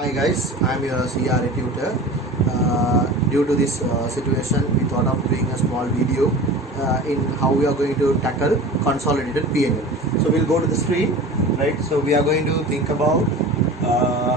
Hi guys, I'm your CRA tutor. Due to this situation, we thought of doing a small video in how we are going to tackle consolidated P&L. So we'll go to the screen, right? So we are going to think about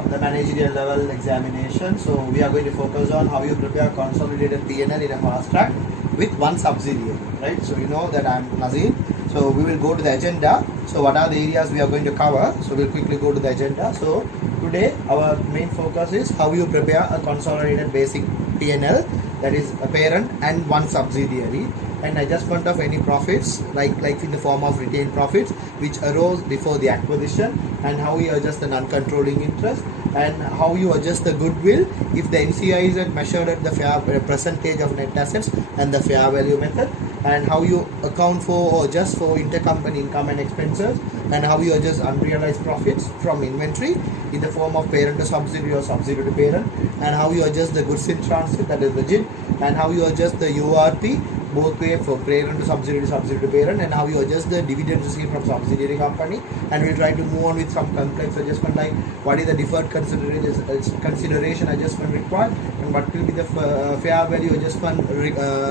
the managerial level examination. So we are going to focus on how you prepare consolidated P&L in a fast track with one subsidiary, right? So you know that I'm Nazir. So we will go to the agenda. So what are the areas we are going to cover? So we'll quickly go to the agenda. So today our main focus is how you prepare a consolidated basic P&L, that is a parent and one subsidiary, and adjustment of any profits like in the form of retained profits which arose before the acquisition, and how you adjust the non-controlling interest, and how you adjust the goodwill if the NCI is measured at the fair percentage of net assets and the fair value method, and how you account for or adjust for intercompany income and expenses, and how you adjust unrealized profits from inventory in the form of parent to subsidiary or subsidiary to parent, and how you adjust the goods in transit, that is the GIN, and how you adjust the URP both way for parent to subsidiary to parent, and how you adjust the dividend received from subsidiary company. And we'll try to move on with some complex adjustment like what is the deferred consideration adjustment required, and what will be the fair value adjustment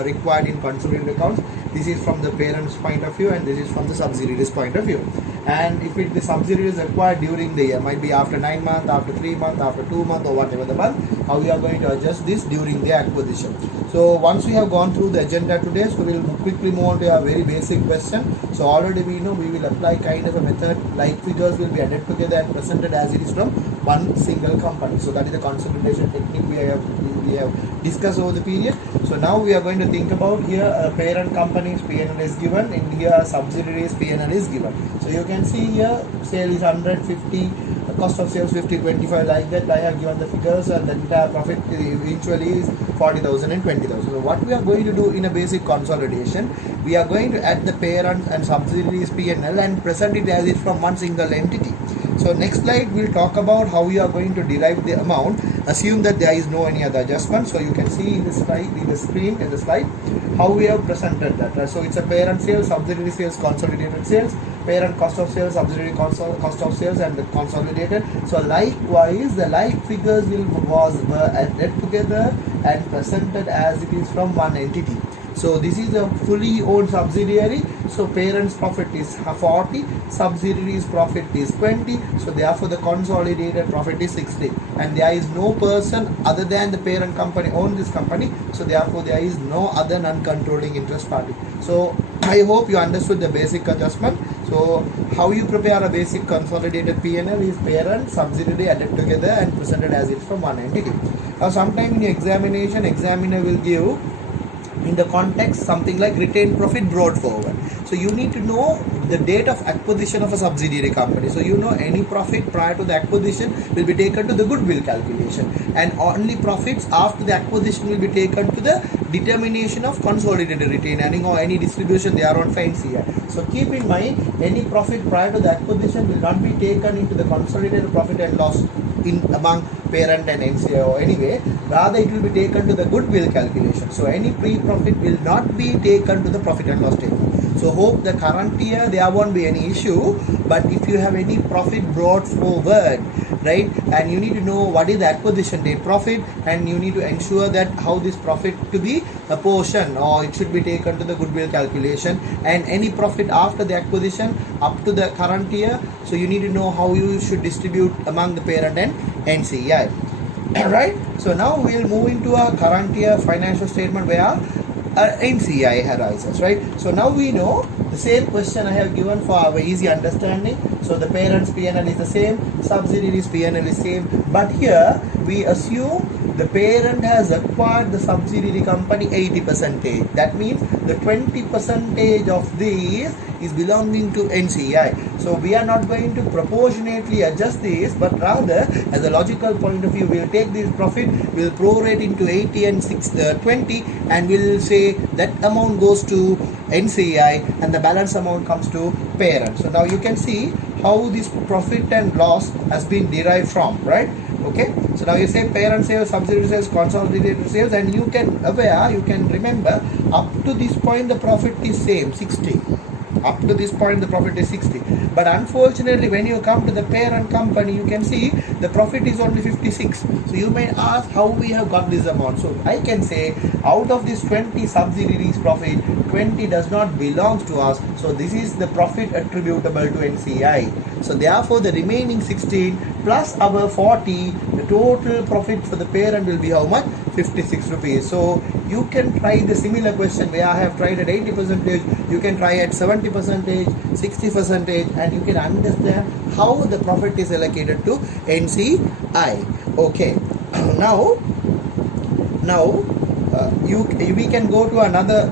required in consolidated accounts. This is from the parent's point of view, and this is from the subsidiary's point of view. And if the subsidiary is acquired during the year, might be after 9 months, after 3 months, after 2 months, or whatever the month, how we are going to adjust this during the acquisition. So once we have gone through the agenda today, so we will quickly move on to a very basic question. So already we know we will apply kind of a method like figures will be added together and presented as it is from one single company. So that is the consolidation technique we have discussed over the period. So now we are going to think about here a parent company's P&L is given, in here subsidiaries P&L is given. So you can see here sale is 150, cost of sales 50, 25, like that. I have given the figures, and the entire profit eventually is 40,000 and 20,000. So what we are going to do in a basic consolidation, we are going to add the parent and subsidiaries P&L and present it as if from one single entity. So next slide we'll talk about how we are going to derive the amount. Assume that there is no any other adjustment. So you can see in the slide, in the screen, in the slide, how we have presented that. Right? So it's a parent sales, subsidiary sales, consolidated sales, parent cost of sales, subsidiary cost of sales, and the consolidated. So likewise, the like figures were added together and presented as it is from one entity. So this is a fully owned subsidiary. So parent's profit is 40, subsidiary's profit is 20. So therefore the consolidated profit is 60. And there is no person other than the parent company own this company. So therefore there is no other non-controlling interest party. So I hope you understood the basic adjustment. So how you prepare a basic consolidated P&L is parent, subsidiary added together and presented as it from one entity. Now sometime in your examination, examiner will give in the context something like retained profit brought forward. So you need to know the date of acquisition of a subsidiary company. So you know any profit prior to the acquisition will be taken to the goodwill calculation, and only profits after the acquisition will be taken to the determination of consolidated retained earning or any distribution they are on fancy here. So keep in mind, any profit prior to the acquisition will not be taken into the consolidated profit and loss in among parent and NCI or anyway, rather it will be taken to the goodwill calculation. So any pre-profit will not be taken to the profit and loss statement. So hope the current year there won't be any issue, but if you have any profit brought forward, right, and you need to know what is the acquisition date profit, and you need to ensure that how this profit to be a portion or it should be taken to the goodwill calculation, and any profit after the acquisition up to the current year, so you need to know how you should distribute among the parent and NCI. Alright, so now we will move into a current year financial statement where NCI arises, right? So now we know the same question I have given for our easy understanding. So the parent's P&L is the same, subsidiary's P&L is same, but here we assume the parent has acquired the subsidiary company 80%. That means the 20% of this is belonging to NCI. So we are not going to proportionately adjust this, but rather as a logical point of view, we will take this profit, we will prorate into 80 and 20, and we will say that amount goes to NCI and the balance amount comes to parent. So now you can see how this profit and loss has been derived from, right? Okay, so now you say parent sales, subsidiary sales, consolidated sales, and you can remember up to this point the profit is same 60. Up to this point the profit is 60, but unfortunately when you come to the parent company, you can see the profit is only 56. So you may ask how we have got this amount. So I can say out of this 20 subsidiaries profit, 20 does not belongs to us, so this is the profit attributable to NCI. So therefore the remaining 16 plus our 40, the total profit for the parent will be how much? 56 rupees. So you can try the similar question where I have tried at 80%, you can try at 70%, 60%, and you can understand how the profit is allocated to NCI. Okay, now we can go to another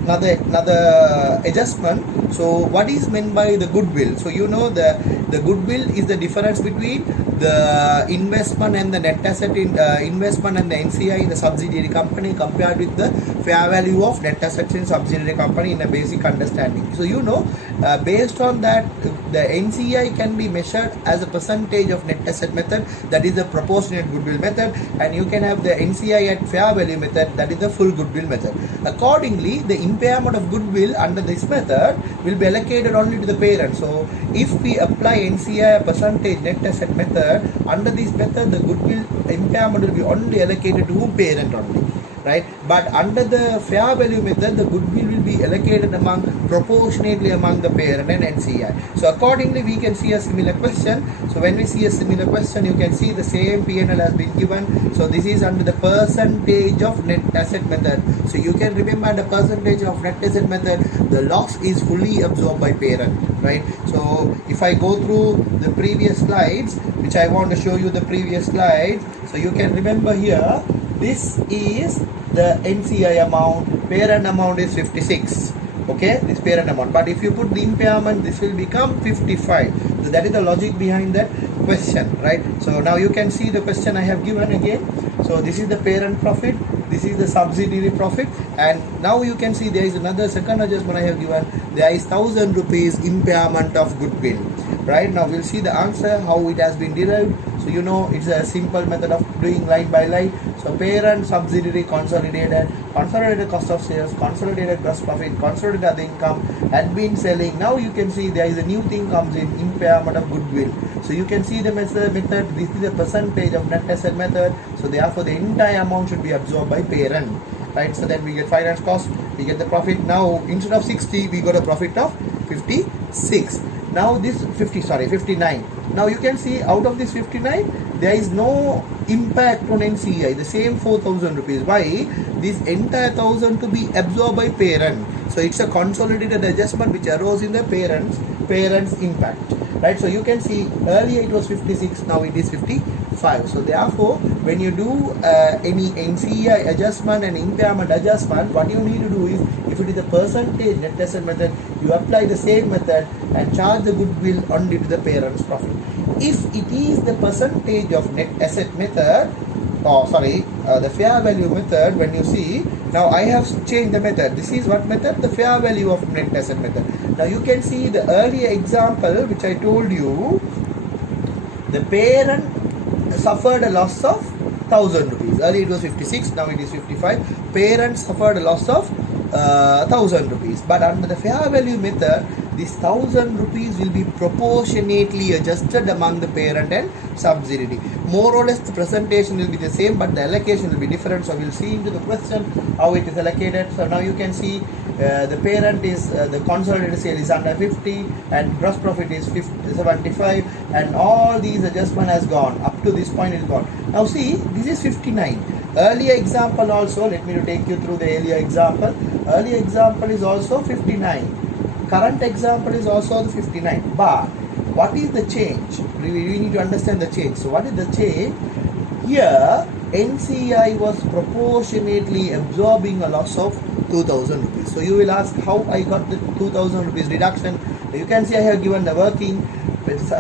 adjustment. So what is meant by the goodwill? So you know the goodwill is the difference between the investment and the net asset in investment and the NCI in the subsidiary company compared with the fair value of net assets in subsidiary company in a basic understanding. So you know, based on that, the NCI can be measured as a percentage of net asset method, that is the proportionate goodwill method, and you can have the NCI at fair value method, that is the full goodwill method. Accordingly, the impairment of goodwill under this method will be allocated only to the parent. So if we apply NCI percentage net asset method, under this method the goodwill impairment will be only allocated to parent only, right? But under the fair value method, the goodwill will be allocated proportionately among the parent and NCI. So accordingly, we can see a similar question. So when we see a similar question, you can see the same P&L has been given. So this is under the percentage of net asset method. So you can remember the percentage of net asset method, the loss is fully absorbed by parent, right? So if I go through the previous slides, which I want to show you the previous slides, so you can remember here, this is the NCI amount, parent amount is 56. Okay, this parent amount, but if you put the impairment, this will become 55. So that is the logic behind that question, right? So now you can see the question I have given again. So this is the parent profit, this is the subsidiary profit, and now you can see there is another second adjustment I have given. There is 1000 rupees impairment of goodwill. Right, now we'll see the answer, how it has been derived. So you know, it's a simple method of doing line by line. So parent, subsidiary, consolidated cost of sales, consolidated gross profit, consolidated other income, had been selling. Now you can see there is a new thing comes in, impairment of goodwill. So you can see the method, this is a percentage of net asset method. So therefore the entire amount should be absorbed by parent. Right, so then we get finance cost, we get the profit. Now instead of 60, we got a profit of 56. Now this 59. Now you can see out of this 59, there is no impact on NCI, the same 4000 rupees. Why? This entire 1000 to be absorbed by parent. So it's a consolidated adjustment which arose in the parent's impact. Right, so you can see earlier it was 56, now it is 55. So therefore, when you do any NCI adjustment and impairment adjustment, what you need to do is, if it is a percentage net asset method, you apply the same method and charge the goodwill only to the parent's profit. If it is the percentage of net asset method, the fair value method, when you see, now I have changed the method. This is what method? The fair value of net asset method. Now you can see the earlier example which I told you, the parent suffered a loss of 1000 rupees. Earlier it was 56, now it is 55. Parent suffered a loss of 1000 rupees. But under the fair value method, this 1000 rupees will be proportionately adjusted among the parent and subsidiary. More or less the presentation will be the same, but the allocation will be different. So we'll see into the question how it is allocated. So now you can see the parent is the consolidated sale is under 50 and gross profit is 75, and all these adjustment has gone up to this point is gone. Now see, this is 59. Earlier example also, let me take you through the earlier example. Earlier example is also 59. Current example is also the 59. But what is the change? We need to understand the change. So what is the change? Here NCI was proportionately absorbing a loss of 2000 rupees. So you will ask how I got the 2000 rupees reduction. You can see I have given the working.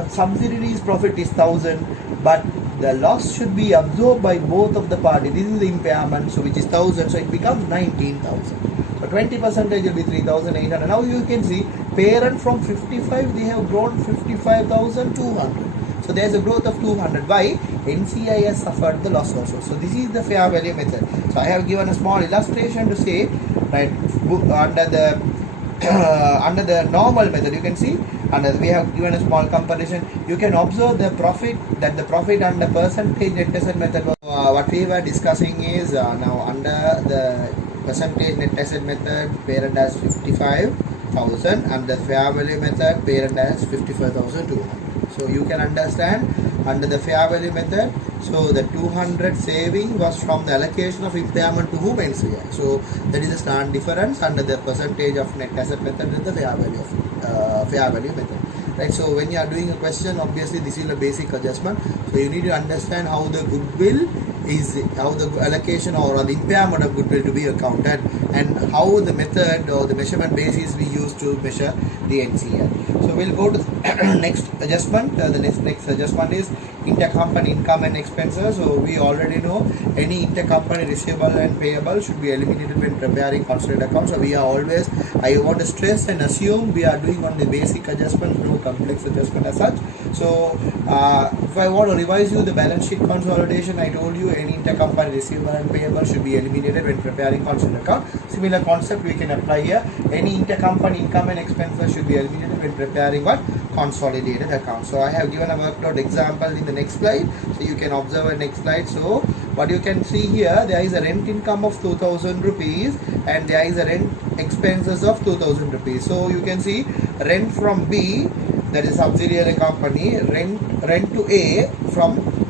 Subsidiaries profit is 1000, but the loss should be absorbed by both of the parties. This is the impairment, so which is 1000, so it becomes 19,000. So 20% will be 3,800. Now you can see parent from 55, they have grown 55,200. So there is a growth of 200. Why? NCI has suffered the loss also. So this is the fair value method. So I have given a small illustration to say, right, under the under the normal method, you can see under we have given a small comparison. You can observe the profit under percentage net asset method. What we were discussing is now under the percentage net asset method, parent has 55,000, and the fair value method, parent has 55,200. So you can understand under the fair value method, so the 200 saving was from the allocation of impairment to whom? NCI. So that is the stand difference under the percentage of net asset method and the fair value of fair value method. Right. So when you are doing a question, obviously this is a basic adjustment. So you need to understand how the goodwill is, how the allocation or the impairment of goodwill to be accounted, and how the method or the measurement basis we use to measure the NCI. So we'll go to the next adjustment. The next adjustment is intercompany income and expenses. So we already know any intercompany receivable and payable should be eliminated when preparing consolidated accounts. So we are always, I want to stress and assume we are doing only basic adjustment, no complex adjustment as such. So if I want to revise you the balance sheet consolidation, I told you any intercompany receivable and payable should be eliminated when preparing consolidated account. Similar concept we can apply here. Any intercompany income and expenses should be eliminated when preparing what? Consolidated account. So I have given a worked out example in the next slide, so you can observe the next slide. So what you can see here, there is a rent income of 2,000 rupees and there is a rent expenses of 2,000 rupees. So you can see rent from B, that is subsidiary company, rent to A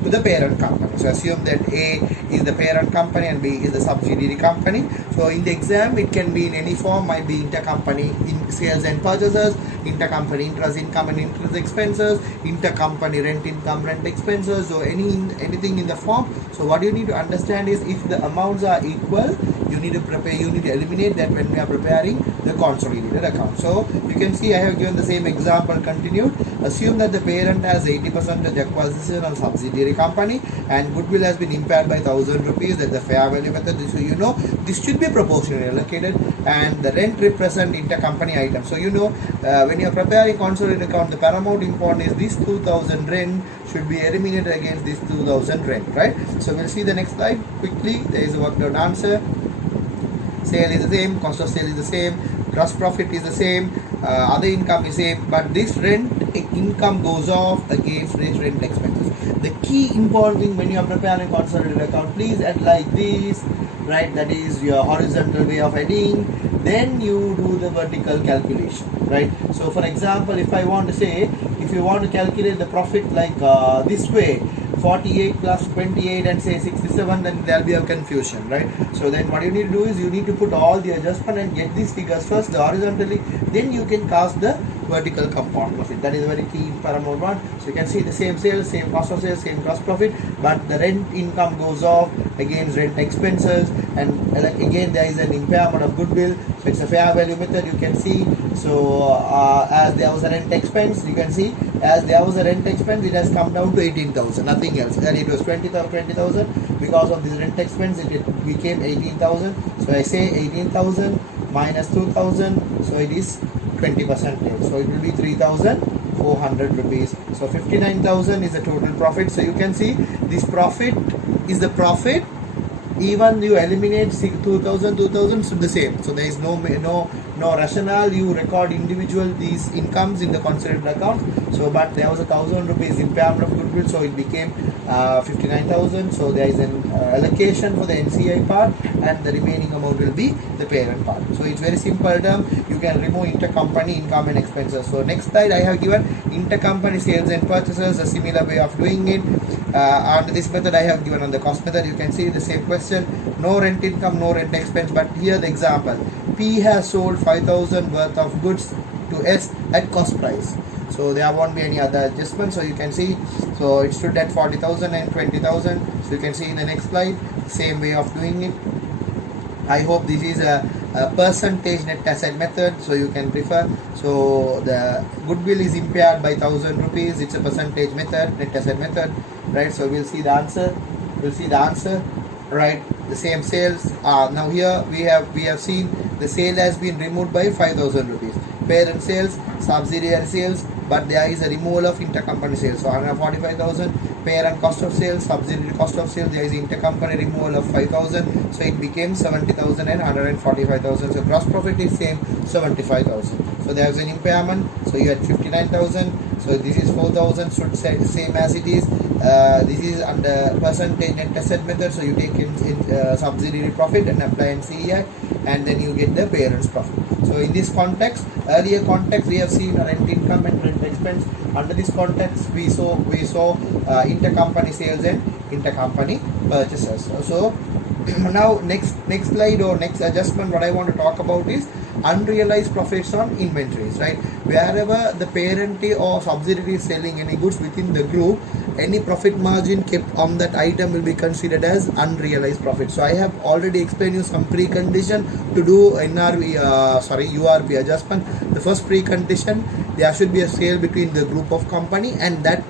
to the parent company. So assume that A is the parent company and B is the subsidiary company. So in the exam it can be in any form, might be intercompany in sales and purchases, intercompany interest income and interest expenses, intercompany rent income, rent expenses, so anything in the form. So what you need to understand is if the amounts are equal, you need to eliminate that when we are preparing the consolidated account. So you can see I have given the same example continued. Assume that the parent has 80% of the acquisition on subsidiary company and goodwill has been impaired by 1,000 rupees. That's the fair value method. So you know this should be proportionally allocated, and the rent represent intercompany item. So you know when you are preparing consolidated account, the paramount important is this 2,000 rent should be eliminated against this 2,000 rent, right? So we'll see the next slide quickly. There is a worked out answer. Sale is the same, cost of sale is the same, gross profit is the same, other income is same, but this rent income goes off against this rent expenses. The key important thing when you are preparing consolidated account, please add like this, right? That is your horizontal way of adding. Then you do the vertical calculation, right? So for example, if I want to say, if you want to calculate the profit like this way, 48 plus 28 and say 67, then there will be a confusion, right? So then what you need to do is you need to put all the adjustment and get these figures first, the horizontally, then you can cast the vertical compound profit. That is a very key paramount one. So you can see the same sales, same cost of sales, same gross profit, but the rent income goes off against rent expenses, and again there is an impairment of goodwill. So it's a fair value method, you can see. So as there was a rent expense, you can see as there was a rent expense, it has come down to 18,000, nothing else. And it was 20,000 because of this rent expense, it became 18,000. So I say 18,000 minus 2,000, so it is 20%. So it will be 3,400 rupees. So 59,000 is the total profit. So you can see this profit is the profit. Even you eliminate 2,000 should the same. So there is no rationale. You record individual these incomes in the consolidated account. So but there was 1,000 rupees impairment of goodwill, so it became 59,000. So there is an allocation for the NCI part, and the remaining amount will be the parent part. So it's very simple term. You can remove intercompany income and expenses. So next slide I have given intercompany sales and purchases, a similar way of doing it. Under this method I have given on the cost method, you can see the same question. No rent income, no rent expense, but here the example, P has sold 5,000 worth of goods to S at cost price. So there won't be any other adjustment. So you can see, so it stood at 40,000 and 20,000. So you can see in the next slide, same way of doing it. I hope this is a percentage net asset method, so you can prefer. So the goodwill is impaired by 1,000 rupees. It's a percentage method, net asset method, right? So we'll see the answer. Right, the same sales. Now here we have seen the sale has been removed by 5,000 rupees. Parent sales, subsidiary sales, but there is a removal of intercompany sales. So 145,000 parent cost of sales, subsidiary cost of sales, there is intercompany removal of 5,000, so it became 70,000 and 145,000. So gross profit is same, 75,000. So there is an impairment, so you had 59,000. So this is 4,000, should say same as it is. This is under percentage net asset method, so you take in subsidiary profit and apply NCEI, and then you get the parent's profit. So in this context, earlier context, we have seen rent income and rent expense. Under this context, we saw intercompany sales and intercompany purchases. So now next slide or next adjustment, what I want to talk about is unrealized profits on inventories, right? Wherever the parent or subsidiary is selling any goods within the group, any profit margin kept on that item will be considered as unrealized profit. So I have already explained you some precondition to do URP adjustment. The first precondition, there should be a sale between the group of company, and that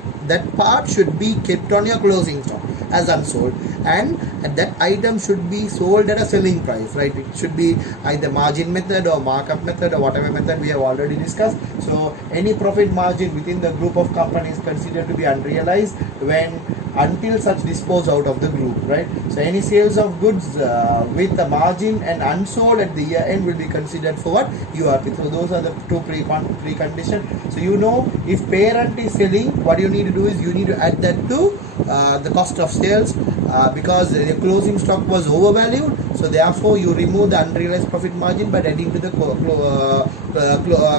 part should be kept on your closing stock as unsold, and that item should be sold at a selling price, right? It should be either margin method or markup method or whatever method we have already discussed. So any profit margin within the group of companies considered to be unrealized until such dispose out of the group, right? So any sales of goods with a margin and unsold at the year end will be considered for what? URP. So those are the two preconditions. So you know, if parent is selling, what you need to do is you need to add that to the cost of sales, because the closing stock was overvalued. So therefore you remove the unrealized profit margin by adding to the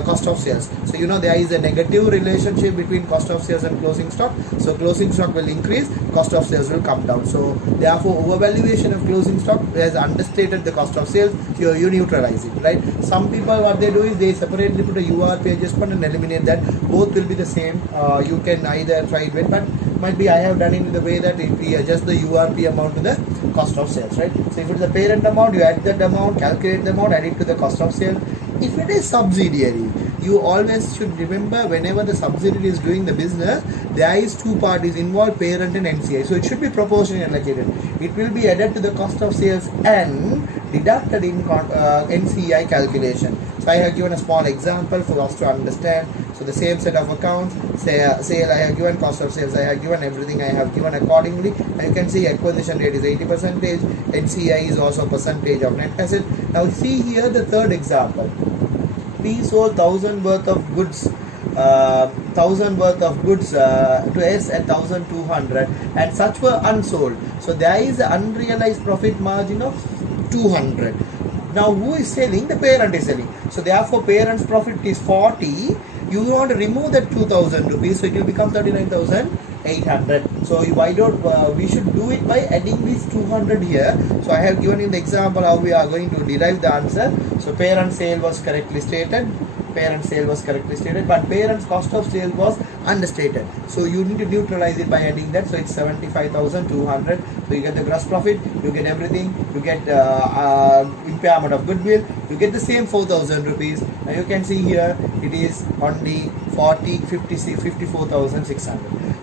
cost of sales. So you know, there is a negative relationship between cost of sales and closing stock. So closing stock will increase, cost of sales will come down. So therefore overvaluation of closing stock has understated the cost of sales. So you neutralize it, right? Some people, what they do is they separately put a URP adjustment and eliminate that. Both will be the same. You can either try it, but might be I have done it in the way that we adjust the URP amount to the cost of sales, right? So if it is the parent amount, you add that amount, calculate the amount, add it to the cost of sales. If it is subsidiary, you always should remember, whenever the subsidiary is doing the business, there is two parties involved, parent and NCI. So it should be proportionally allocated. It will be added to the cost of sales and deducted in NCI calculation. So I have given a small example for us to understand. So the same set of accounts, sale I have given, cost of sales I have given, everything I have given accordingly. And you can see acquisition rate is 80%, NCI is also percentage of net asset. Now see here the third example. We sold 1,000 worth of goods, 1,000 worth of goods to S at 1,200, and such were unsold. So there is an unrealized profit margin of 200. Now who is selling? The parent is selling. So therefore parent's profit is 40. You want to remove that 2,000 rupees, so it will become 39,800. So why don't we should do it by adding this 200 here. So I have given you the example how we are going to derive the answer. So parent sale was correctly stated, but parent's cost of sale was understated. So you need to neutralize it by adding that. So it's 75,200. So you get the gross profit, you get everything, you get impairment of goodwill, you get the same 4,000 rupees. Now you can see here it is only 54,600.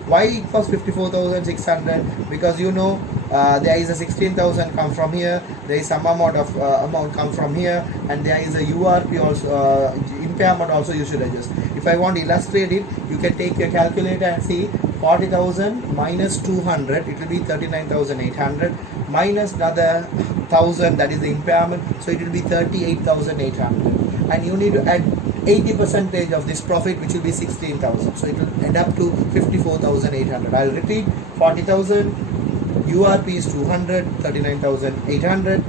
Why it was 54,600? Because you know there is a 16,000 come from here, there is some amount of amount come from here, and there is a URP also, impairment also you should adjust. If I want to illustrate it, you can take your calculator and see 40,000 minus 200, it will be 39,800, minus another 1,000, that is the impairment, so it will be 38,800, and you need to add 80% of this profit, which will be 16,000, so it will end up to 54,800. I'll repeat, 40,000, URP is 200, 39,800,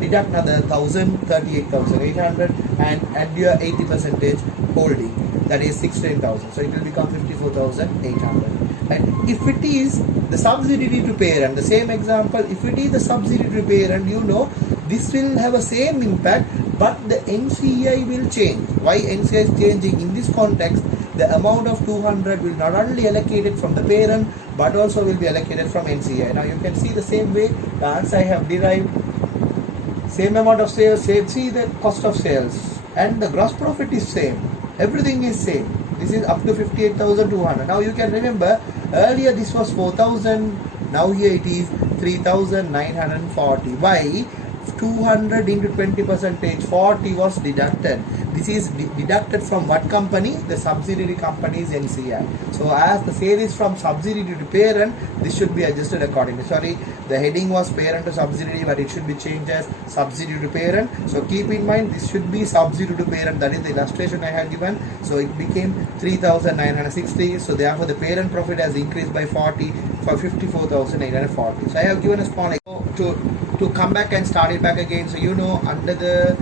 deduct another 1,000, 38,800, and add your 80% holding, that is 16,000, so it will become 54,800. And if it is the subsidiary to parent, the same example, if it is the subsidiary to parent, you know this will have a same impact, but the NCI will change. Why NCI is changing? In this context, the amount of 200 will not only allocated from the parent, but also will be allocated from NCI. Now you can see the same way the answer I have derived. Same amount of sales, see the cost of sales, and the gross profit is same. Everything is same. This is up to 58,200. Now you can remember earlier this was 4,000. Now here it is 3,940. Why? 200 into 20 percentage, 40 was deducted. This is deducted from what company? The subsidiary company is NCI. So as the sale is from subsidiary to parent, this should be adjusted accordingly. Sorry, the heading was parent to subsidiary, but it should be changed as subsidiary to parent. So keep in mind, this should be subsidiary to parent. That is the illustration I had given. So it became 3,960. So therefore the parent profit has increased by 40 for 54,840. So I have given a small to come back and start it back again. So under the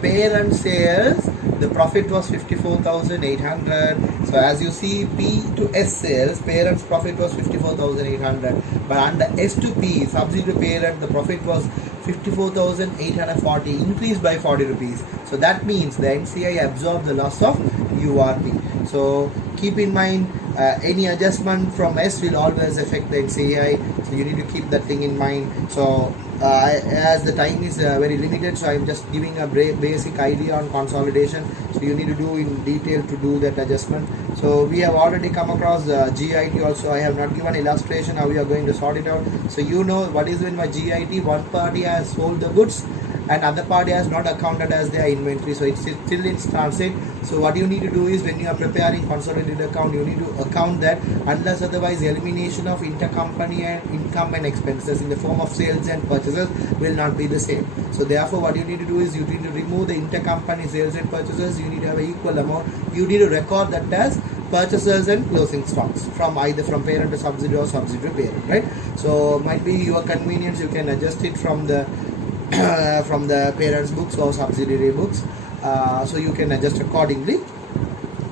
parent sales, the profit was 54,800. So as you see, P to S sales, parent's profit was 54,800. But under S to P, subsidiary to parent, the profit was 54,840, increased by 40 rupees. So that means the NCI absorbed the loss of URP. So keep in mind, any adjustment from S will always affect the NCI. So you need to keep that thing in mind. So as the time is very limited, so I'm just giving a basic idea on consolidation. So you need to do in detail to do that adjustment. So we have already come across GIT also. I have not given illustration how we are going to sort it out. So what is in my GIT. One party has sold the goods and other party has not accounted as their inventory, so it's still in transit. So what you need to do is, when you are preparing consolidated account, you need to account that, unless otherwise elimination of intercompany and income and expenses in the form of sales and purchases will not be the same. So therefore what you need to do is, you need to remove the intercompany sales and purchases. You need to have an equal amount. You need to record that as purchases and closing stocks from either from parent to subsidiary or subsidiary to parent, right? So might be your convenience, you can adjust it from the from the parents books or subsidiary books, so you can adjust accordingly.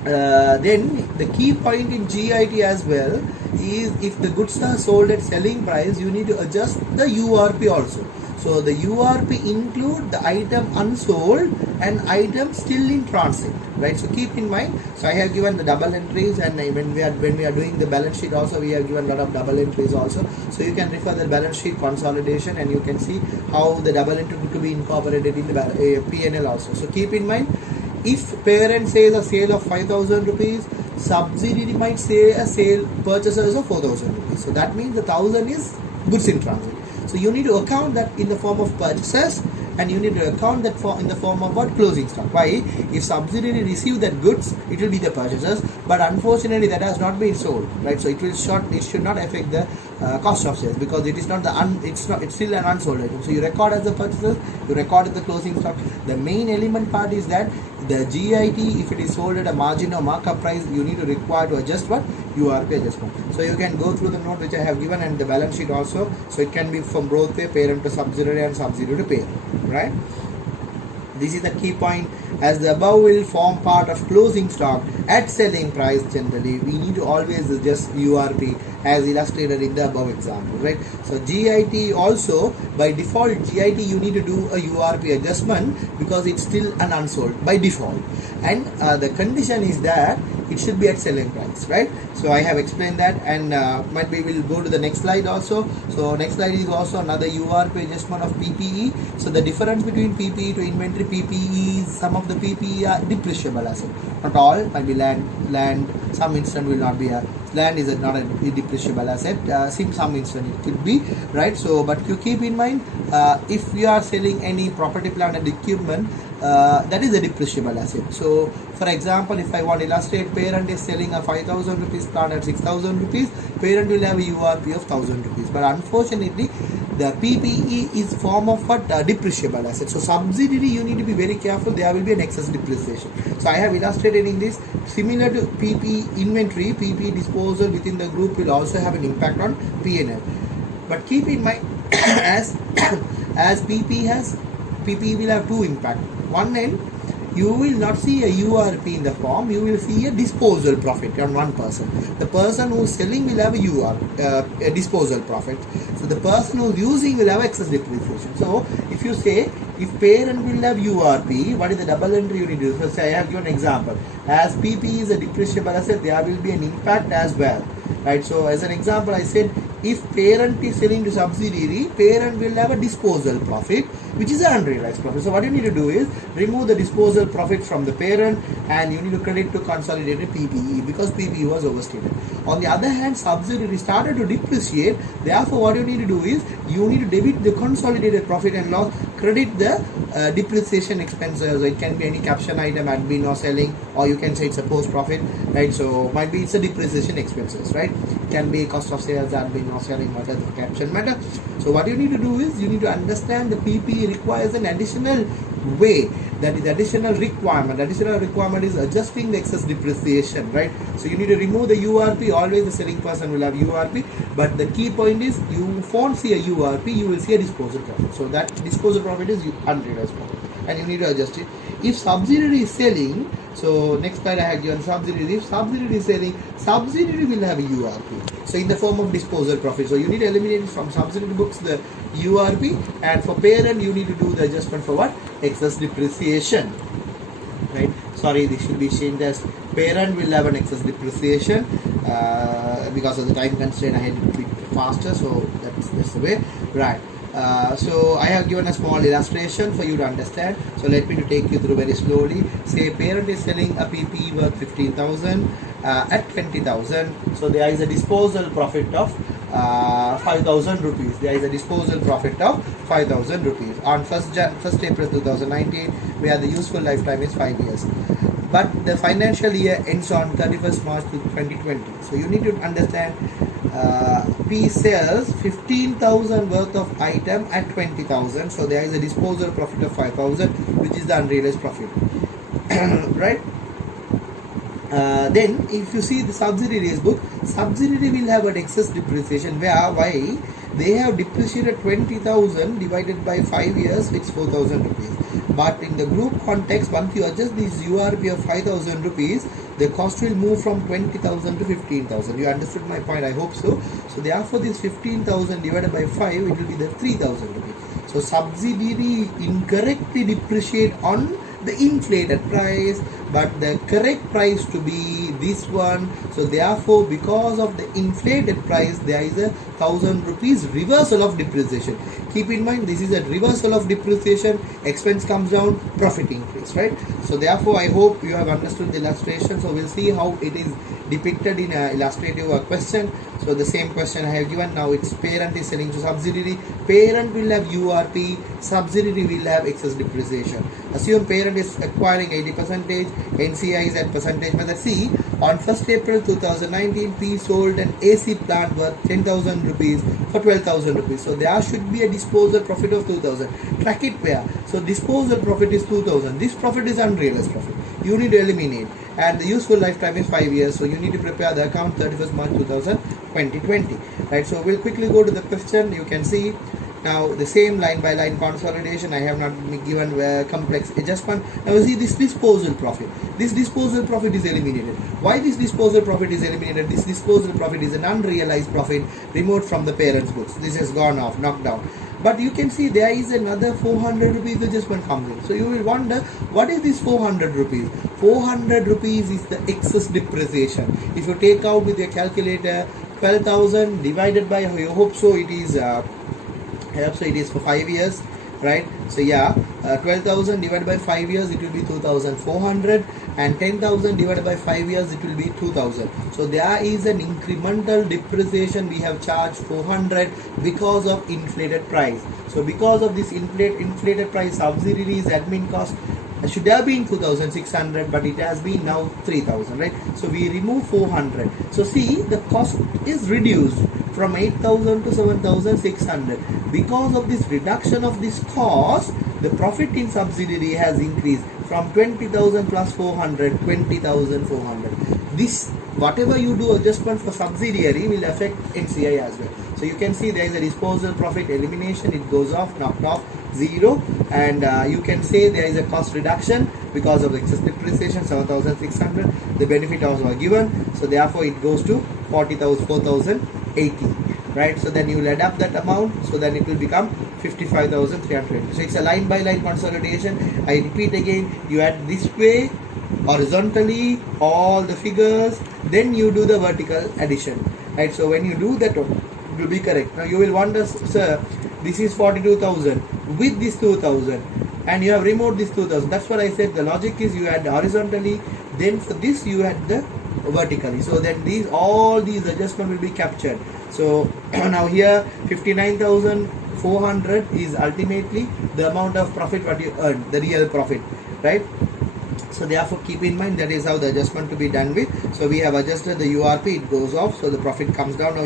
Then the key point in GIT as well is, if the goods are sold at selling price, you need to adjust the URP also. So the URP include the item unsold and item still in transit, right? So keep in mind. So I have given the double entries, and when we are doing the balance sheet also, we have given a lot of double entries also. So you can refer the balance sheet consolidation, and you can see how the double entry to be incorporated in the P&L also. So keep in mind, if parent says a sale of 5,000 rupees, subsidiary might say a sale purchases of 4,000 rupees. So that means the 1,000 is goods in transit. So you need to account that in the form of purchases, and you need to account that in the form of what? Closing stock. Why? If subsidiary receive that goods, it will be the purchases, but unfortunately that has not been sold, right? So it should not affect the cost of sales, because it is not it's still an unsold item. So you record as the purchases, you record as the closing stock. The main element part is that the GIT, if it is sold at a margin or markup price, you need to require to adjust what? URP adjustment. So you can go through the note which I have given, and the balance sheet also. So it can be from both way, parent to subsidiary and subsidiary to parent, right? This is the key point, as the above will form part of closing stock at selling price. Generally, we need to always adjust URP as illustrated in the above example, right? So GIT also, by default, GIT you need to do a URP adjustment because it's still an unsold by default, and the condition is that it should be at selling price, right? So I have explained that, and might be we'll go to the next slide also. So next slide is also another URP adjustment of PPE. So the difference between PPE to inventory, PPE is some of the PPE are depreciable asset. Not all, might be land. Some instant will not be land is not a depreciable asset. In some instant it could be, right? So but you keep in mind, if you are selling any property, plant and equipment, that is a depreciable asset. So for example, if I want to illustrate, parent is selling a 5,000 rupees plant at 6,000 rupees, parent will have a URP of 1,000 rupees. But unfortunately, the PPE is form of what? Depreciable asset. So subsidiary, you need to be very careful. There will be an excess depreciation. So I have illustrated in this, similar to PP inventory, PP disposal within the group will also have an impact on P&L. But keep in mind, as PP will have two impact. One end, you will not see a URP in the form, you will see a disposal profit on one person. The person who is selling will have a disposal profit. So the person who is using will have excess depreciation. So if you say, if parent will have URP, what is the double entry you need to do? So say I have given an example. As PP is a depreciable asset, there will be an impact as well, right? So as an example, I said, if parent is selling to subsidiary, parent will have a disposal profit. which is an unrealized profit. So what you need to do is remove the disposal profit from the parent, and you need to credit to consolidated PPE because PPE was overstated. On the other hand, subsidiary started to depreciate. Therefore, what you need to do is you need to debit the consolidated profit and loss, credit the depreciation expenses. It can be any caption item, admin or selling, or you can say it's a post profit, right? So might be it's a depreciation expenses, right? Can be cost of sales, admin or selling, whatever the caption matter. So what you need to do is you need to understand the PPE requires an additional way, that is additional requirement. Additional requirement is adjusting the excess depreciation, right? So you need to remove the URP. Always the selling person will have URP, but the key point is you won't see a URP, you will see a disposal profit. So that disposal profit is unrealized profit, and you need to adjust it. If subsidiary is selling, so next slide I have given subsidiary. If subsidiary is selling, subsidiary will have a URP. So in the form of disposal profit. So you need to eliminate from subsidiary books the URP, and for parent you need to do the adjustment for what? Excess depreciation. Right? Sorry, this should be changed as parent will have an excess depreciation because of the time constraint. I had to be faster, so that's the way. Right. So I have given a small illustration for you to understand. So let me to take you through very slowly. Say parent is selling a PPE worth 15,000 at 20,000. So there is a disposal profit of 5,000 rupees. There is a disposal profit of 5,000 rupees. On 1st April 2019, where the useful lifetime is 5 years. But the financial year ends on 31st March 2020. So you need to understand P sells 15,000 worth of item at 20,000. So there is a disposal profit of 5,000, which is the unrealized profit. Right? Then if you see the subsidiaries book, subsidiary will have an excess depreciation. Why? They have depreciated 20,000 divided by 5 years, which is 4,000 rupees. But in the group context, once you adjust this URP of 5,000 rupees, the cost will move from 20,000 to 15,000. You understood my point? I hope so. So therefore, this 15,000 divided by 5, it will be the 3,000 rupees. So subsidiary incorrectly depreciate on the inflated price, but the correct price to be this one. So therefore, because of the inflated price, there is a 1,000 rupees reversal of depreciation. Keep in mind, this is a reversal of depreciation. Expense comes down, profit increase, right? So therefore, I hope you have understood the illustration. So we'll see how it is depicted in an illustrative question. So the same question I have given. Now it's parent is selling to subsidiary. Parent will have URP, subsidiary will have excess depreciation. Assume parent is acquiring 80%, NCI is at percentage method. See, on 1st April 2019, P sold an AC plant worth 10,000 rupees for 12,000 rupees. So there should be a disposal profit of 2,000. Track it where? So disposal profit is 2,000. This profit is unrealized profit. You need to eliminate. And the useful lifetime is 5 years. So you need to prepare the account 31st March 2020. Right. So we'll quickly go to the question. You can see now the same line by line consolidation. I have not given complex adjustment. Now you see this disposal profit. This disposal profit is eliminated. Why this disposal profit is eliminated? This disposal profit is an unrealized profit removed from the parent's books. This has gone off, knocked down. But you can see there is another 400 rupees adjustment comes in. So you will wonder, what is this 400 rupees? 400 rupees is the excess depreciation. If you take out with your calculator 12,000 divided by, I hope so it is for 5 years, right? So yeah, 12,000 divided by 5 years, it will be 2,400, and 10,000 divided by 5 years, it will be 2,000. So there is an incremental depreciation. We have charged 400 because of inflated price. So because of this inflated price, subsidiaries admin cost should have been 2,600, but it has been now 3,000, right? So we remove 400. So see, the cost is reduced from 8,000 to 7,600. Because of this reduction of this cost, the profit in subsidiary has increased from 20,000 plus 400, 20,400. This, whatever you do adjustment for subsidiary will affect NCI as well. So you can see there is a disposal profit elimination. It goes off, knocked off, 0, and you can say there is a cost reduction because of excess depreciation, 7,600. The benefit also given. So therefore it goes to 4,080. Right, so then you will add up that amount, so then it will become 55,320. So it's a line by line consolidation. I repeat again, you add this way horizontally all the figures, then you do the vertical addition. Right, so when you do that, it will be correct. Now you will wonder, sir, this is 42,000 with this 2,000, and you have removed this 2,000. That's what I said. The logic is you add horizontally, then for this you add the vertically. So then all these adjustment will be captured. So now here 59,400 is ultimately the amount of profit what you earn, the real profit, right? So therefore keep in mind that is how the adjustment to be done with. So we have adjusted the URP, it goes off, so the profit comes down. Now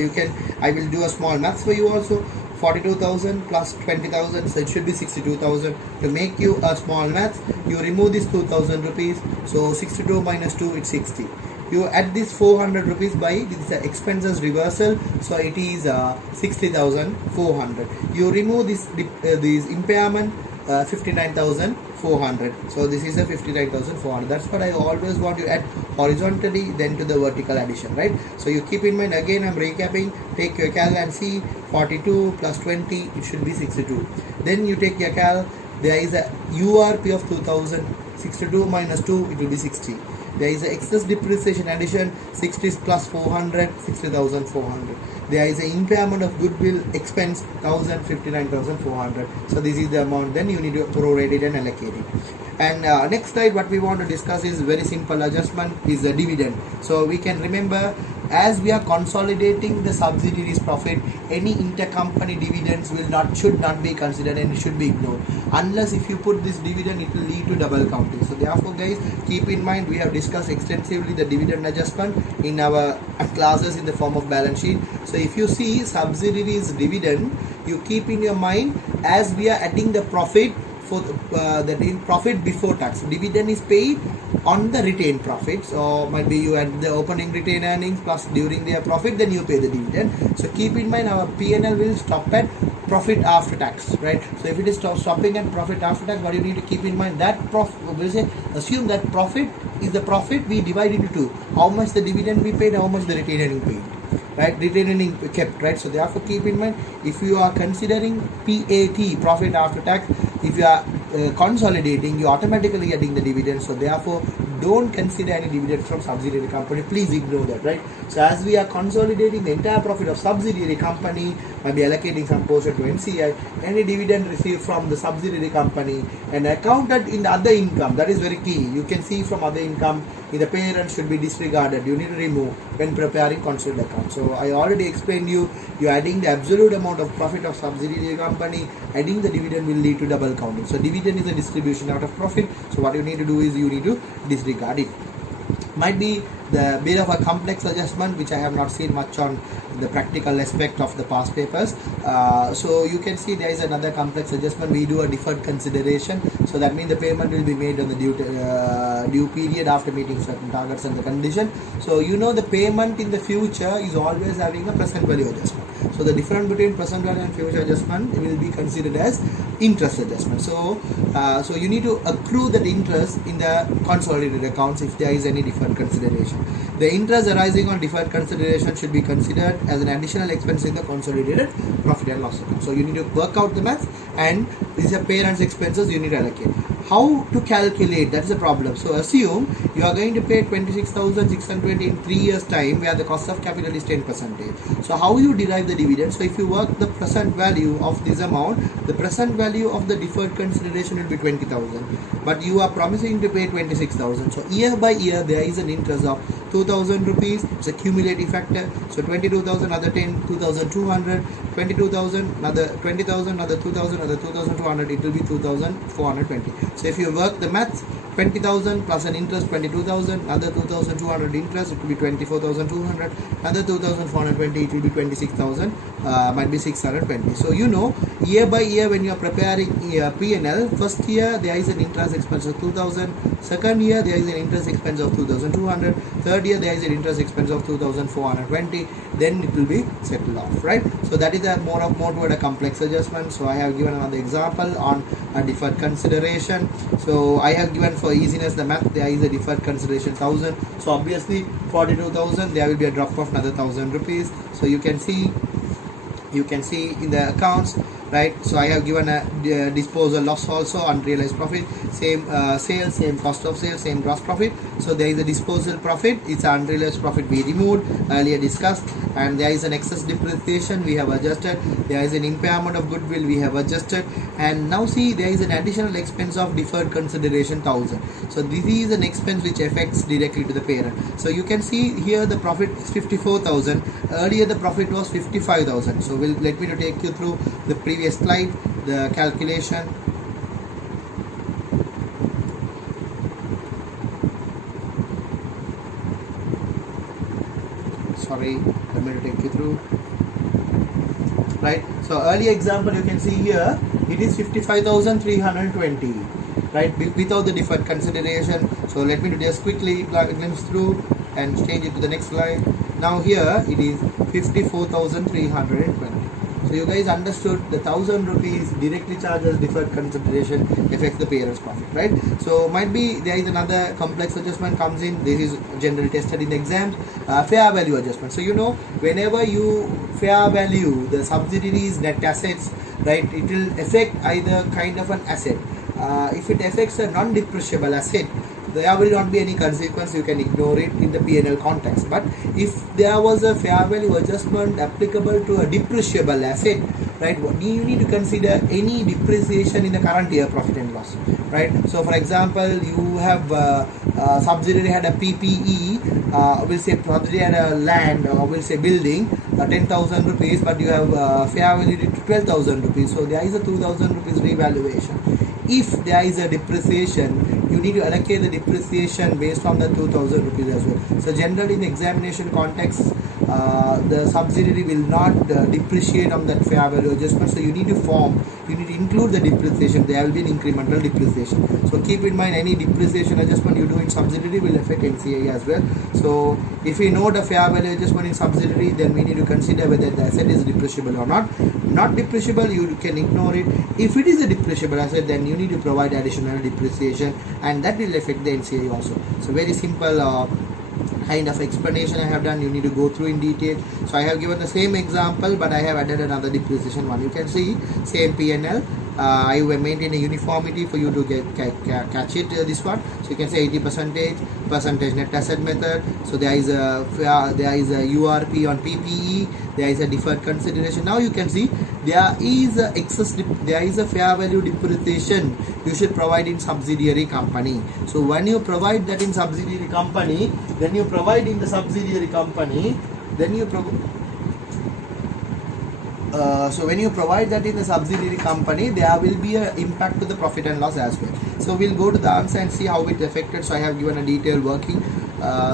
I will do a small maths for you also. 42,000 plus 20,000, so it should be 62,000. To make you a small maths, you remove this 2,000 rupees, so 62 minus 2, it's 60. You add this 400 rupees by this expenses reversal, so it is 60,400. You remove this impairment, 59,400. So this is a 59,400. That's what I always want to add horizontally, then to the vertical addition, right? So you keep in mind, again I'm recapping, take your cal and see 42 plus 20, it should be 62. Then you take your cal, there is a URP of 2,000, 62 minus 2, it will be 60. There is a excess depreciation addition, 60 plus 400, 60,400. There is an impairment of goodwill expense, 1,000, 59,400. So this is the amount. Then you need to prorate it and allocate it. And next slide, what we want to discuss is very simple adjustment, is the dividend. So we can remember, as we are consolidating the subsidiaries profit, any intercompany dividends should not be considered and it should be ignored. Unless if you put this dividend, it will lead to double counting. So therefore guys, keep in mind, we have discussed extensively the dividend adjustment in our classes in the form of balance sheet. So if you see subsidiaries dividend, you keep in your mind, as we are adding the profit for the profit before tax, dividend is paid on the retained profits, or might be you add the opening retained earnings plus during their profit, then you pay the dividend. So keep in mind, our P&L will stop at profit after tax, right? So if it is stopping at profit after tax, what you need to keep in mind, that assume that profit is the profit we divide into two, how much the dividend we paid, how much the retained earning paid, right? Retained earning kept, right? So therefore keep in mind, if you are considering PAT, profit after tax, if you are consolidating, you automatically getting the dividend. So therefore don't consider any dividend from subsidiary company, please ignore that, right? So as we are consolidating the entire profit of subsidiary company, might be allocating some portion to NCI, any dividend received from the subsidiary company and accounted in the other income, that is very key. You can see from other income, in the parent should be disregarded, you need to remove when preparing consolidated account. So I already explained you are adding the absolute amount of profit of subsidiary company, adding the dividend will lead to double counting. So dividend is a distribution out of profit, so what you need to do is you need to disregard it. Might be the bit of a complex adjustment which I have not seen much on the practical aspect of the past papers. So you can see there is another complex adjustment. We do a deferred consideration, so that means the payment will be made on the due period after meeting certain targets and the condition. So you know the payment in the future is always having a present value adjustment. So the difference between present value and future adjustment will be considered as interest adjustment. So so you need to accrue that interest in the consolidated accounts if there is any deferred consideration. The interest arising on deferred consideration should be considered as an additional expense in the consolidated profit and loss account. So you need to work out the maths, and these are parents' expenses you need to allocate. How to calculate, that is a problem. So assume you are going to pay 26,620 in 3 years time, where the cost of capital is 10%. So how you derive the dividend? So if you work the present value of this amount, the present value of the deferred consideration will be 20,000, but you are promising to pay 26,000. So year by year there is an interest of 2,000 rupees. It's a cumulative factor. So 22,000, another 10, 2,200, 22,000, another 20,000, another 2,000, another 2,200. It will be 2,420. So if you work the maths, 20,000 plus an interest 22,000, another 2,200 interest, it will be 24,200, another 2,420, it will be 26,000, might be 620. So you know, year by year when you are preparing P&L, first year there is an interest expense of 2,000, second year there is an interest expense of 2,200, third year there is an interest expense of 2,420, then it will be settled off, right? So that is a more toward a complex adjustment. So I have given another example on a deferred consideration. So I have given for easiness the math, there is a deferred consideration 1,000. So obviously 42,000, there will be a drop of another 1,000 rupees. So you can see in the accounts right? So I have given a disposal loss also, unrealized profit, same sales, same cost of sales, same gross profit. So there is a disposal profit, it's an unrealized profit we removed, earlier discussed, and there is an excess depreciation we have adjusted, there is an impairment of goodwill we have adjusted, and now see there is an additional expense of deferred consideration 1000. So this is an expense which affects directly to the parent. So you can see here the profit is 54,000, earlier the profit was 55,000. So let me to take you through the previous slide, the calculation. Sorry, let me to take you through. Right, so earlier example you can see here it is 55,320, right, without the deferred consideration. So let me just quickly glimpse through and change it to the next slide. Now here it is 54,320. So you guys understood the 1,000 rupees directly charges deferred consideration affects the parent's profit, right? So might be there is another complex adjustment comes in. This is generally tested in the exams, fair value adjustment. So you know, whenever you fair value the subsidiaries net assets, right, it will affect either kind of an asset. If it affects a non-depreciable asset, there will not be any consequence, you can ignore it in the P&L context. But if there was a fair value adjustment applicable to a depreciable asset, right, you need to consider any depreciation in the current year profit and loss, right? So for example, you have subsidiary had a PPE, we'll say subsidiary had a land, or we'll say building, 10,000 rupees, but you have fair value to 12,000 rupees. So there is a 2,000 rupees revaluation. If there is a depreciation, you need to allocate the depreciation based on the 2,000 rupees as well. So generally in the examination context, the subsidiary will not depreciate on that fair value adjustment. So you need to include the depreciation. There will be an incremental depreciation. So keep in mind, any depreciation adjustment you do in subsidiary will affect NCI as well. So if we know the fair value adjustment in subsidiary, then we need to consider whether the asset is depreciable or not. Not depreciable, you can ignore it. If it is a depreciable asset, then you need to provide additional depreciation, and that will affect the NCI also. So very simple kind of explanation I have done. You need to go through in detail. So I have given the same example, but I have added another depreciation one. You can see same P&L. I will maintain a uniformity for you to catch it, this one. So you can say 80% percentage net asset method. So there is a URP on PPE, there is a deferred consideration. Now you can see there is a there is a fair value depreciation you should provide in subsidiary company. So when you provide that in subsidiary company, then you provide in the subsidiary company, then you so when you provide that in the subsidiary company, there will be an impact to the profit and loss as well. So we'll go to the answer and see how it affected. So I have given a detailed working.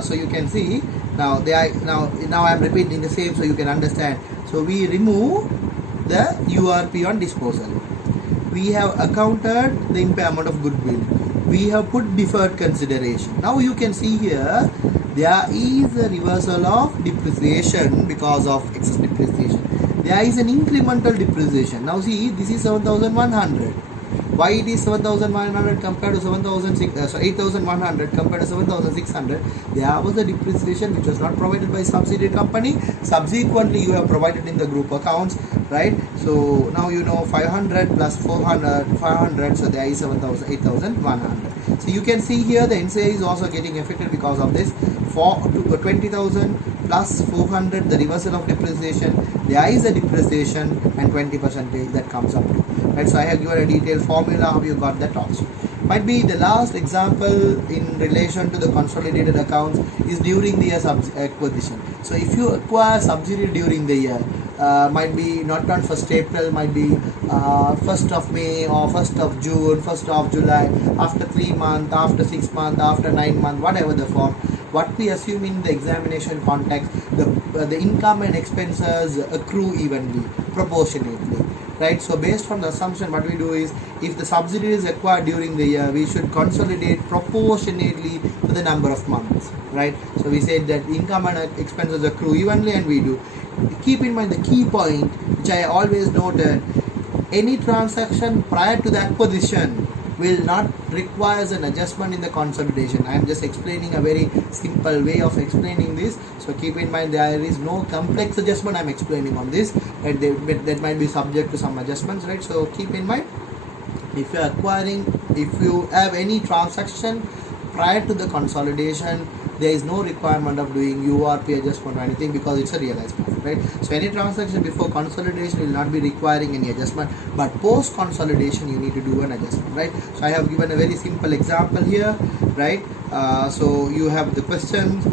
So you can see now now I am repeating the same so you can understand. So we remove the URP on disposal. We have accounted the impairment of goodwill. We have put deferred consideration. Now you can see here there is a reversal of depreciation because of excess depreciation. There is an incremental depreciation. Now see, this is 7,100. Why it is 7,100 compared to 8,100 compared to 7,600? There was a depreciation which was not provided by subsidiary company. Subsequently, you have provided in the group accounts, right? So now you know 500 plus 400, 500. So there is 8,100. So you can see here the NCI is also getting affected because of this. For 20,000 plus 400, the reversal of depreciation, there is a depreciation and 20% that comes up to. Right, so I have given a detailed formula how you got that also. Might be the last example in relation to the consolidated accounts is during the year acquisition. So if you acquire subsidiary during the year, might be not on 1st April, might be 1st of May or 1st of June, 1st of July, after 3 months, after 6 months, after 9 months, whatever the form. What we assume in the examination context, the income and expenses accrue evenly, proportionately, right? So based on the assumption, what we do is, if the subsidiary is acquired during the year, we should consolidate proportionately to the number of months, right? So we said that income and expenses accrue evenly, and we do. Keep in mind the key point, which I always noted, any transaction prior to the acquisition will not require an adjustment in the consolidation. I am just explaining a very simple way of explaining this. So keep in mind there is no complex adjustment I am explaining on this. and that might be subject to some adjustments, right? So keep in mind, if you are acquiring, if you have any transaction prior to the consolidation, there is no requirement of doing URP adjustment or anything, because it's a realized profit, right? So any transaction before consolidation will not be requiring any adjustment, but post consolidation you need to do an adjustment, right? So I have given a very simple example here, right? So you have the questions,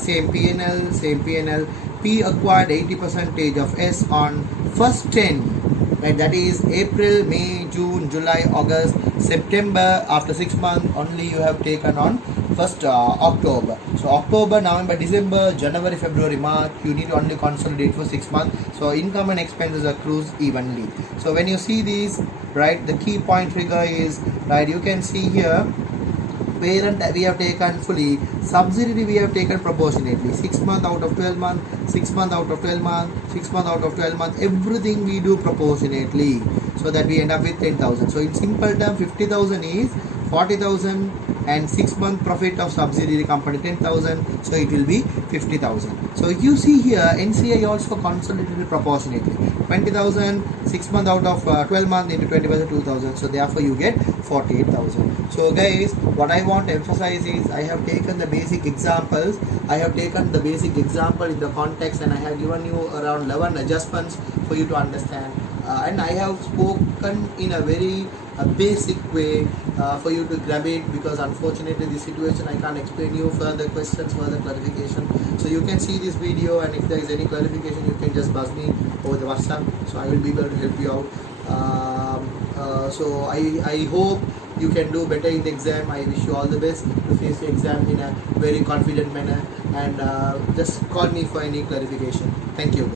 same PNL. P acquired 80% of S on first 10, right? That is April, May, June, July, August, September. After 6 months only you have taken on first October. So October, November, December, January, February, March, you need to only consolidate for 6 months. So income and expenses accrues evenly. So when you see these, right, the key point figure is, right, you can see here, parent we have taken fully, subsidiary we have taken proportionately, 6 months out of 12 months, 6 months out of 12 months, 6 months out of 12 months, everything we do proportionately, so that we end up with 10,000. So in simple term, 50,000 is 40,000, and 6 month profit of subsidiary company 10,000, so it will be 50,000. So you see here NCI also consolidated proportionately, 20,000, 6 months out of 12 months into 20%, 2,000, so therefore you get 48,000. So guys, what I want to emphasize is, I have taken the basic examples, I have taken the basic example in the context, and I have given you around 11 adjustments for you to understand, and I have spoken in a very basic way for you to grab it, because unfortunately this situation I can't explain you further questions, further clarification. So you can see this video, and if there is any clarification you can just buzz me over the WhatsApp, so I will be able to help you out. So I hope you can do better in the exam. I wish you all the best to face the exam in a very confident manner, and just call me for any clarification. Thank you.